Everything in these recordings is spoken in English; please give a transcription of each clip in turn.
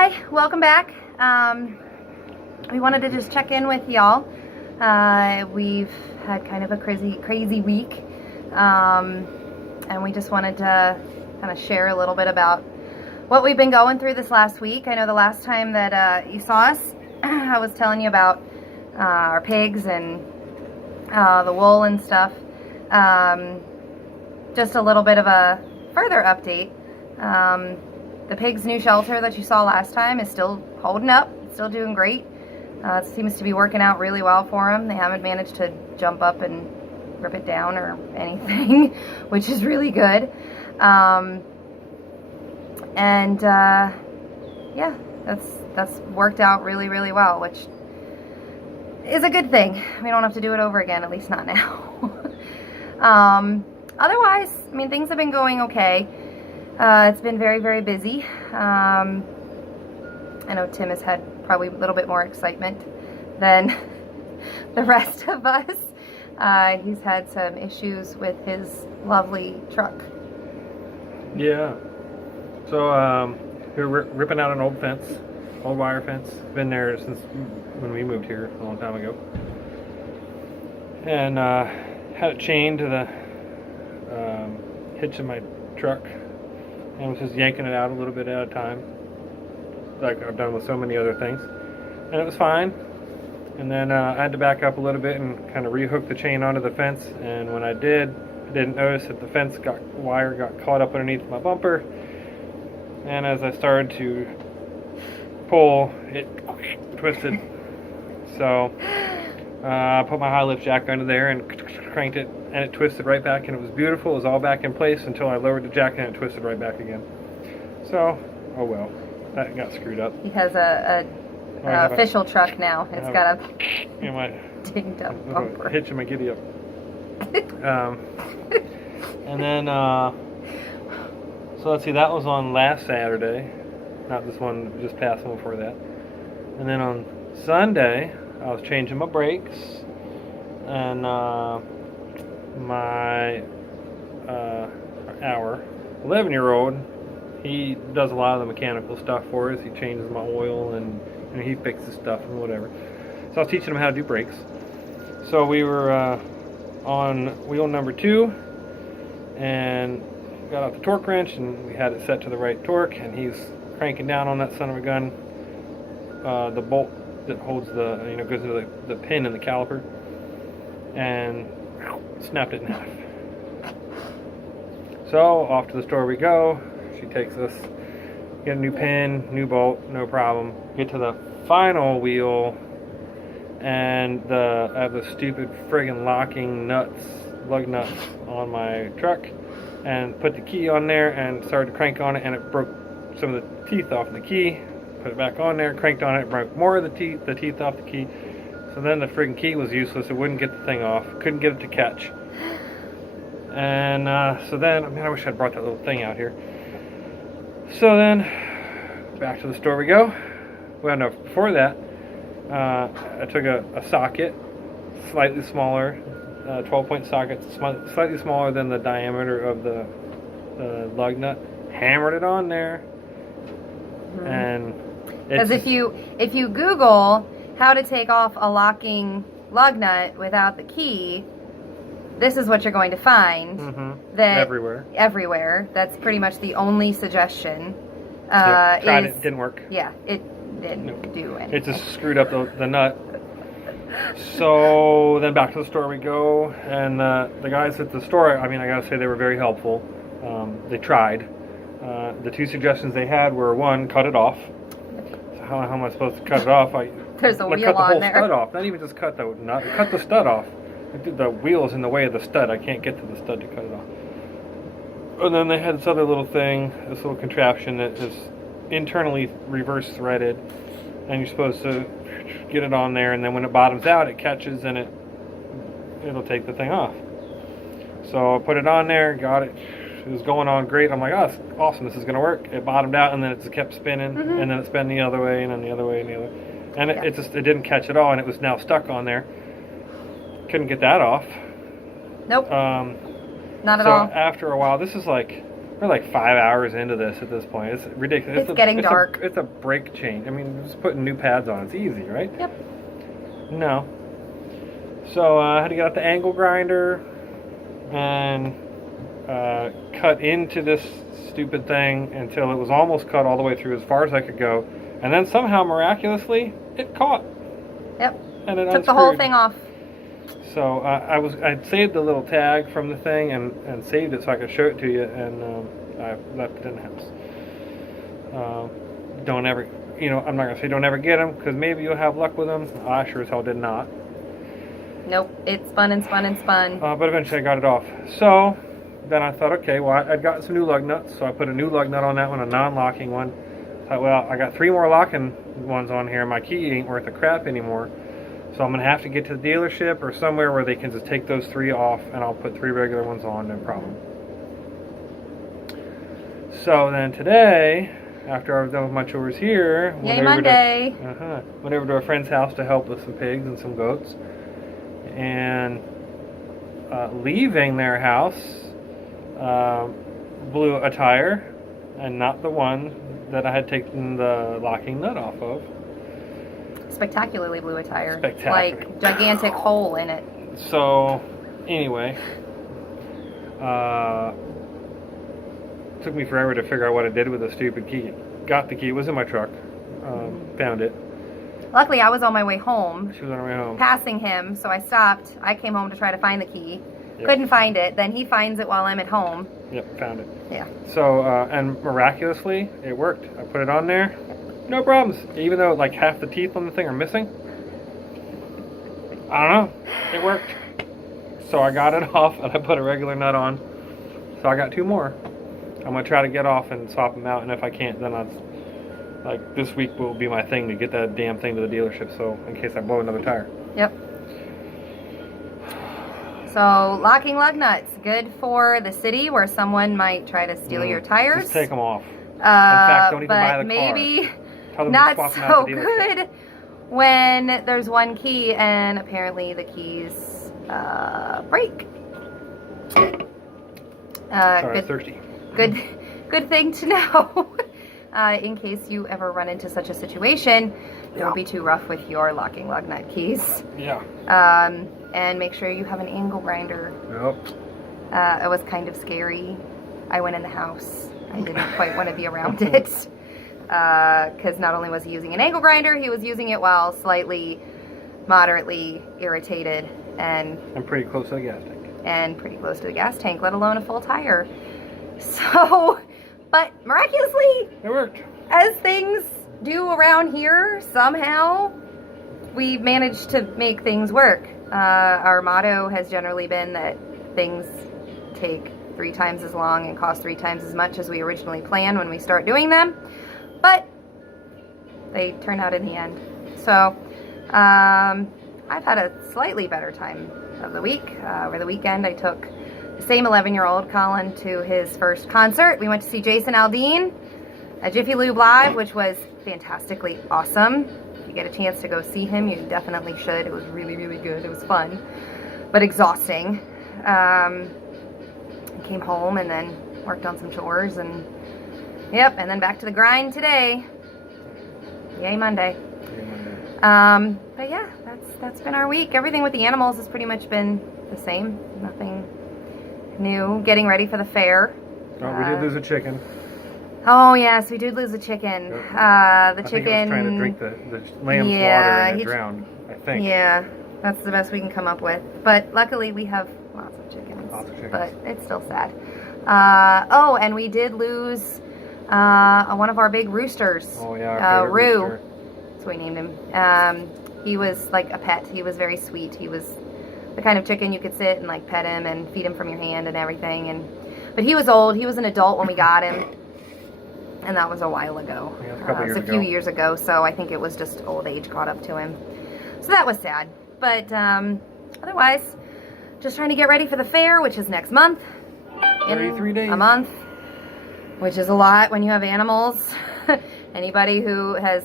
Hi, welcome back. We wanted to just check in with y'all. We've had kind of a crazy week, and we just wanted to kind of share a little bit about what we've been going through this last week. I know the last time that you saw us, I was telling you about our pigs and the wool and stuff. Just a little bit of a further update. The pig's new shelter that you saw last time is still holding up, still doing great. It seems to be working out really well for them. They haven't managed to jump up and rip it down or anything, which is really good. Yeah, that's worked out really well, which is a good thing. We don't have to do it over again, at least not now. Otherwise, I mean, things have been going okay. It's been very busy. I know Tim has had probably a little bit more excitement than the rest of us. He's had some issues with his lovely truck. Yeah. So we're ripping out an old fence, old wire fence. Been there since when we moved here a long time ago. And had it chained to the hitch of my truck. And was just yanking it out a little bit at a time, like I've done with so many other things. And it was fine. And then I had to back up a little bit and kind of rehook the chain onto the fence. And when I did, I didn't notice that the wire got caught up underneath my bumper. And as I started to pull, it twisted. So I put my high lift jack under there and cranked it, and it twisted right back, and it was beautiful. It was all back in place until I lowered the jack and it twisted right back again. So, oh well, that got screwed up. He has an official truck now. It's got a dinged up bumper. Hitching my giddy up. And then, so let's see, that was on last Saturday, not this one, just past one before that. And then on Sunday, I was changing my brakes, and our 11-year-old, he does a lot of the mechanical stuff for us. He changes my oil and he fixes stuff and whatever. So I was teaching him how to do brakes. So we were on wheel number 2 and got out the torque wrench, and we had it set to the right torque, and he's cranking down on that son of a gun, the bolt that holds the, goes to the pin in the caliper, and snapped it in half. So off to the store we go. She takes us, get a new pin, new bolt, no problem. Get to the final wheel, and I have the stupid friggin' locking nuts, lug nuts on my truck, and put the key on there and started to crank on it, and it broke some of the teeth off the key. Put it back on there, cranked on it, broke more of the teeth off the key. So then the friggin' key was useless. It wouldn't get the thing off. Couldn't get it to catch. And so then, I wish I'd brought that little thing out here. So then, back to the store we go. Well, no, before that, I took a socket, slightly smaller, 12-point socket, slightly smaller than the diameter of the lug nut. Hammered it on there. Mm-hmm. And because if you Google how to take off a locking lug nut without the key, this is what you're going to find. Mm-hmm. That everywhere. That's pretty much the only suggestion. Tried it, didn't work. Yeah, it didn't do anything. It just screwed up the nut. So then back to the store we go, and the guys at the store, I gotta say, they were very helpful. They tried. The 2 suggestions they had were, 1, cut it off. So how am I supposed to cut it off? There's a wheel cut the on whole there. stud off. Not even just cut the nut. Cut the stud off. The wheel is in the way of the stud. I can't get to the stud to cut it off. And then they had this other little thing, this little contraption that is internally reverse threaded, and you're supposed to get it on there, and then when it bottoms out, it catches and it'll take the thing off. So I put it on there, got it. It was going on great. I'm like, oh, that's awesome. This is going to work. It bottomed out, and then it just kept spinning, mm-hmm. and then it spun the other way, and then the other way, and the other. And it didn't catch at all, and it was now stuck on there. Couldn't get that off. Nope. Not at so all. after a while, this is like We're like 5 hours into this at this point. It's ridiculous. It's getting dark. It's a brake change. I mean, just putting new pads on. It's easy, right? Yep. No. So I had to get out the angle grinder and cut into this stupid thing until it was almost cut all the way through as far as I could go. And then somehow, miraculously, it caught. Yep. And it Took the whole unscrewed. thing off. So I'd saved the little tag from the thing and saved it so I could show it to you, and I left it in the house. Don't ever, I'm not gonna say don't ever get them, because maybe you'll have luck with them. I sure as hell did not. Nope. It spun and spun and spun. But eventually I got it off. So then I thought, okay, well I'd gotten some new lug nuts, so I put a new lug nut on that one, a non-locking one. Thought, well, I got 3 more locking ones on here. My key ain't worth a crap anymore. So I'm going to have to get to the dealership or somewhere where they can just take those 3 off, and I'll put 3 regular ones on, no problem. So then today, after I was done with my chores here, Yay, Monday. Went over to a friend's house to help with some pigs and some goats. And leaving their house, blew a tire, and not the one that I had taken the locking nut off of. Spectacularly blew a tire. Spectacular. Like, gigantic hole in it. So, anyway, took me forever to figure out what I did with the stupid key. Got the key, it was in my truck, found it. Luckily, I was on my way home, She was on her way home. passing him, so I stopped. I came home to try to find the key. Yep. Couldn't find it. Then he finds it while I'm at home. Yep, found it. Yeah. So, and miraculously, it worked. I put it on there, no problems. Even though like half the teeth on the thing are missing. I don't know, it worked. So I got it off and I put a regular nut on. So I got 2 more. I'm gonna try to get off and swap them out, and if I can't, then like this week will be my thing to get that damn thing to the dealership. So in case I blow another tire. Yep. So, locking lug nuts, good for the city where someone might try to steal your tires. Just take them off. In fact, don't even buy but the maybe car. Tell them to not swap them out so at the dealership. good when there's one key and apparently the keys break. Sorry, I'm thirsty. Good thing to know. In case you ever run into such a situation, it won't be too rough with your locking lug nut keys. Yeah. And make sure you have an angle grinder. Yep. It was kind of scary. I went in the house. I didn't quite want to be around it. Because not only was he using an angle grinder, he was using it while moderately irritated and pretty close to the gas tank. And pretty close to the gas tank, let alone a full tire. So, but miraculously, It worked. as things do around here, somehow we managed to make things work. Our motto has generally been that things take 3 times as long and cost 3 times as much as we originally planned when we start doing them, but they turn out in the end. So I've had a slightly better time of the week. Over the weekend I took the same 11-year-old Colin to his first concert. We went to see Jason Aldean at Jiffy Lube Live, which was fantastically awesome. If you get a chance to go see him, you definitely should. It was really, really good. It was fun, but exhausting. Came home and then worked on some chores, and and then back to the grind today. Yay, Monday. But yeah, that's been our week. Everything with the animals has pretty much been the same. Nothing new. Getting ready for the fair. Oh, we did lose a chicken. Oh yes, we did lose a chicken. Yep. The I chicken. think it was trying to drink the lamb's water and it drowned, I think. Yeah, that's the best we can come up with. But luckily we have lots of chickens. Lots of chickens. But it's still sad. Oh, and we did lose one of our big roosters. Oh yeah, our favorite Rue. rooster. That's what we named him. He was like a pet. He was very sweet. He was the kind of chicken you could sit and like pet him and feed him from your hand and everything. But he was old. He was an adult when we got him. And that was a while ago. Yeah, a couple It was years a few ago. years ago, so I think it was just old age caught up to him. So that was sad. But otherwise, just trying to get ready for the fair, which is next month. 33 days. A month, which is a lot when you have animals. Anybody who has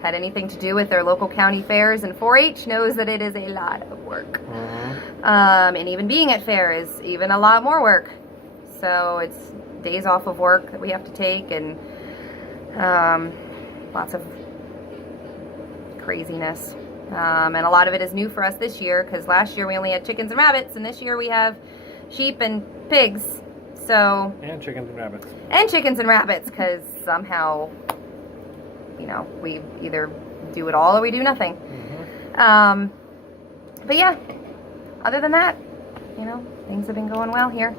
had anything to do with their local county fairs and 4-H knows that it is a lot of work. Uh-huh. And even being at fair is even a lot more work. So it's days off of work that we have to take, and lots of craziness. And a lot of it is new for us this year, because last year we only had chickens and rabbits, and this year we have sheep and pigs. So, and chickens and rabbits. And chickens and rabbits, because somehow, you know, we either do it all or we do nothing. But yeah, other than that, you know, things have been going well here.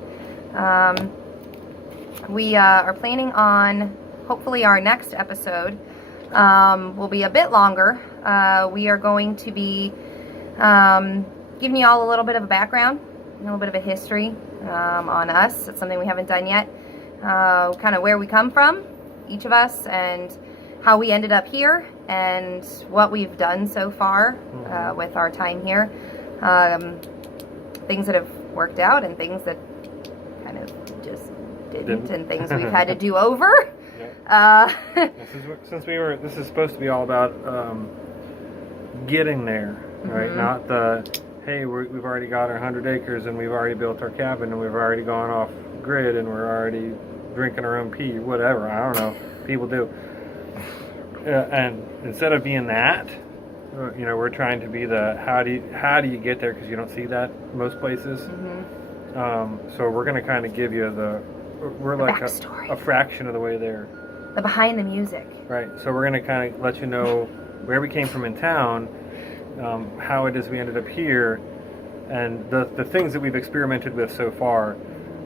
We are planning on, hopefully our next episode will be a bit longer. We are going to be giving you all a little bit of a background, a little bit of a history on us. It's something we haven't done yet. Kind of where we come from, each of us, and how we ended up here, and what we've done so far with our time here. Things that have worked out and things that kind of just didn't. And things we've had to do over. This is supposed to be all about getting there, right? Not the, hey, we've already got our 100 acres and we've already built our cabin and we've already gone off grid and we're already drinking our own pee, whatever. I don't know. People do. And instead of being that, you know, we're trying to be the how do you get there, because you don't see that most places. So we're going to kind of give you we're like a fraction of the way there. The behind the music. Right. So we're going to kind of let you know where we came from in town, how it is we ended up here, and the things that we've experimented with so far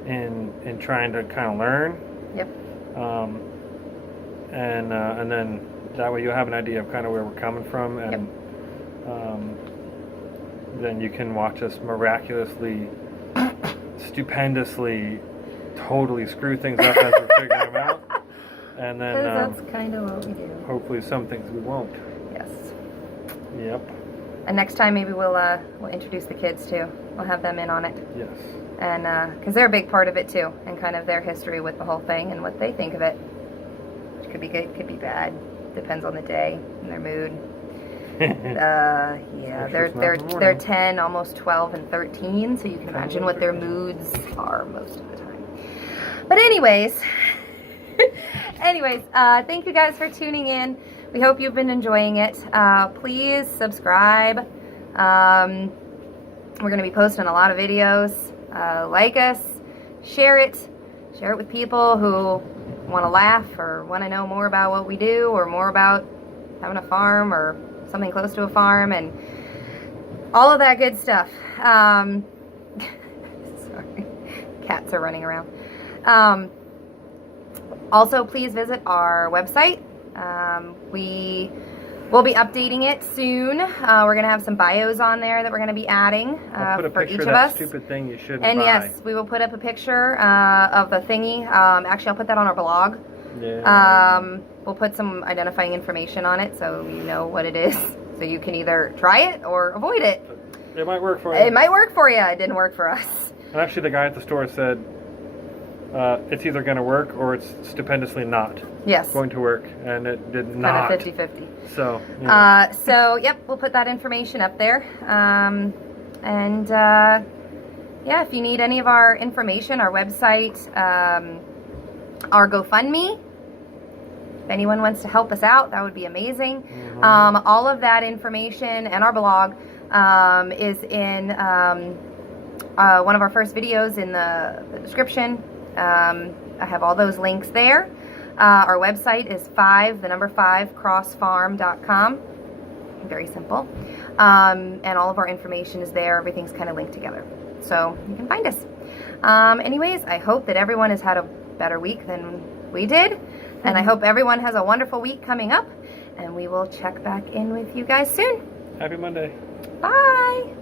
in trying to kind of learn. Yep. And then that way you'll have an idea of kind of where we're coming from, and then you can watch us miraculously, stupendously, totally screw things up as we're figuring them out. And then that's kind of what we do. Hopefully some things we won't. Yes. Yep. And next time maybe we'll introduce the kids too. We'll have them in on it. Yes. And because they're a big part of it too, and kind of their history with the whole thing and what they think of it. Which could be good, could be bad. Depends on the day and their mood. Yeah, they're 10, almost 12, and 13, so you can imagine what their moods are most of the time. But anyways, thank you guys for tuning in. We hope you've been enjoying it. Please subscribe. We're going to be posting a lot of videos. Like us, share it with people who want to laugh or want to know more about what we do, or more about having a farm or something close to a farm, and all of that good stuff. Sorry, cats are running around. Also, please visit our website. We will be updating it soon. We're going to have some bios on there that we're going to be adding for each of us. Stupid thing you shouldn't and buy. yes, we will put up a picture of the thingy. Actually, I'll put that on our blog. Yeah. We'll put some identifying information on it so you know what it is. So you can either try it or avoid it. It might work for you. It might work for you. It didn't work for us. And actually, the guy at the store said it's either going to work or it's stupendously not going to work. And it did not. Kind of 50-50. So, you know. So, yep, we'll put that information up there. Yeah, if you need any of our information, our website, our GoFundMe, if anyone wants to help us out, that would be amazing. All of that information and our blog is in one of our first videos in the description. I have all those links there. Our website is 5crossfarm.com. Very simple. And all of our information is there. Everything's kind of linked together. So you can find us. Anyways, I hope that everyone has had a better week than we did. And I hope everyone has a wonderful week coming up. And we will check back in with you guys soon. Happy Monday. Bye.